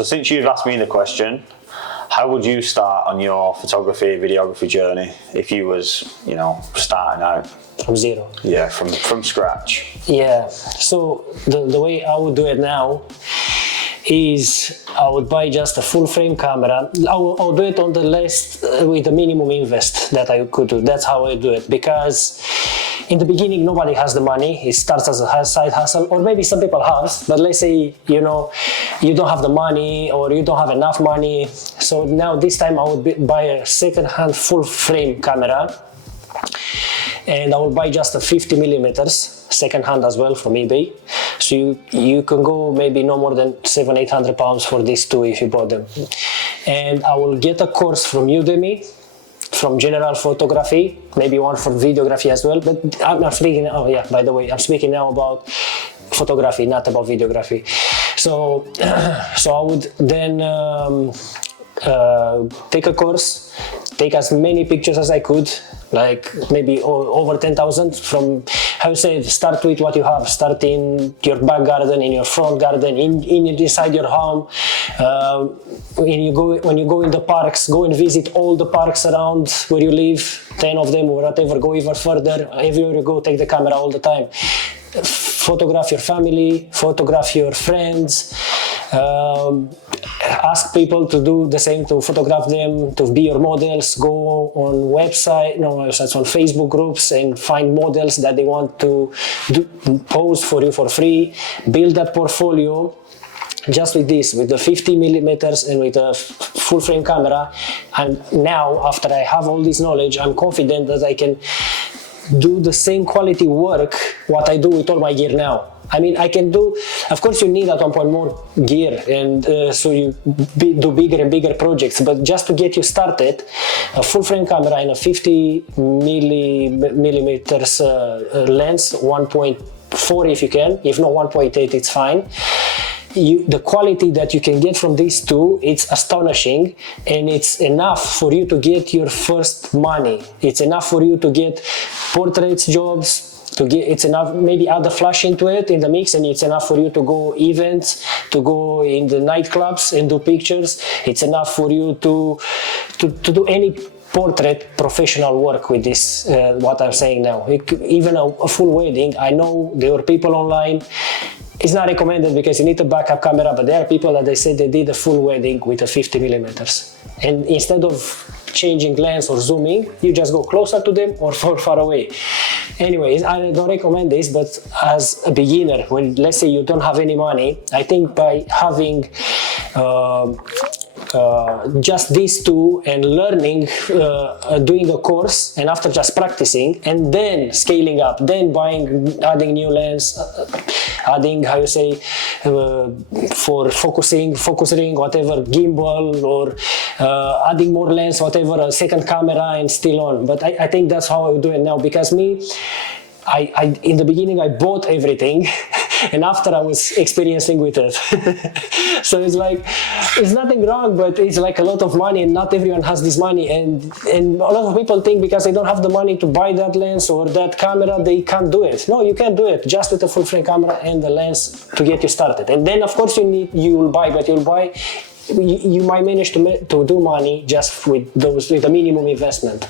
So since you've asked me the question, how would you start on your photography, videography journey if you was, you know, starting out? From zero. Yeah, from scratch. Yeah, so the way I would do it now is I would buy just a full frame camera. I'll do it on the list with the minimum invest that I could do. That's how I do it, because in the beginning nobody has the money. It starts as a side hustle, or maybe some people have, but let's say, you know, you don't have the money or you don't have enough money. So now this time I would buy a second-hand full frame camera, and I will buy just a 50 millimeters second hand as well from eBay. So you can go maybe no more than £700-800 for these two if you bought them. And I will get a course from Udemy, from general photography, maybe one for videography as well. But I'm speaking, oh yeah, by the way, I'm speaking now about photography, not about videography. So, so I would then take a course, take as many pictures as I could, like maybe over 10,000 from, how you say, start with what you have. Start in your back garden, in your front garden, inside your home. When you go in the parks, go and visit all the parks around where you live, 10 of them or whatever, go even further. Everywhere you go, take the camera all the time. Photograph your family, photograph your friends. Ask people to do the same, to photograph them, to be your models. Go on websites, on Facebook groups, and find models that they want to pose for you for free. Build that portfolio just with this, with the 50 millimeters and with a full frame camera. And now, after I have all this knowledge, I'm confident that I can do the same quality work what I do with all my gear now. I mean, I can do, of course you need at one point more gear, and so you do bigger and bigger projects, but just to get you started, a full frame camera and a 50 millimeters lens, 1.4 if you can, if not 1.8 it's fine. The quality that you can get from these two, it's astonishing, and it's enough for you to get your first money. It's enough for you to get portraits jobs, it's enough, maybe add a flash into it in the mix, and it's enough for you to go events, to go in the nightclubs and do pictures. It's enough for you to do any portrait professional work with this, what I'm saying now. Even a full wedding, I know there were people online. It's not recommended because you need a backup camera, but there are people that they say they did a full wedding with a 50 millimeters. And instead of changing lens or zooming, you just go closer to them or far away. Anyways, I don't recommend this, but as a beginner, when let's say you don't have any money, I think by having just these two and learning, doing a course, and after just practicing and then scaling up, then adding new lens, adding, how you say, for focusing, focus ring, whatever, gimbal, or adding more lens, whatever, a second camera, and still on. But I think that's how I would do it now, because me, I in the beginning I bought everything and after I was experiencing with it. So it's like, it's nothing wrong, but it's like a lot of money, and not everyone has this money, and a lot of people think because they don't have the money to buy that lens or that camera, they can't do it. No, you can do it just with a full frame camera and the lens to get you started. And then of course you might manage to do money just with a minimum investment.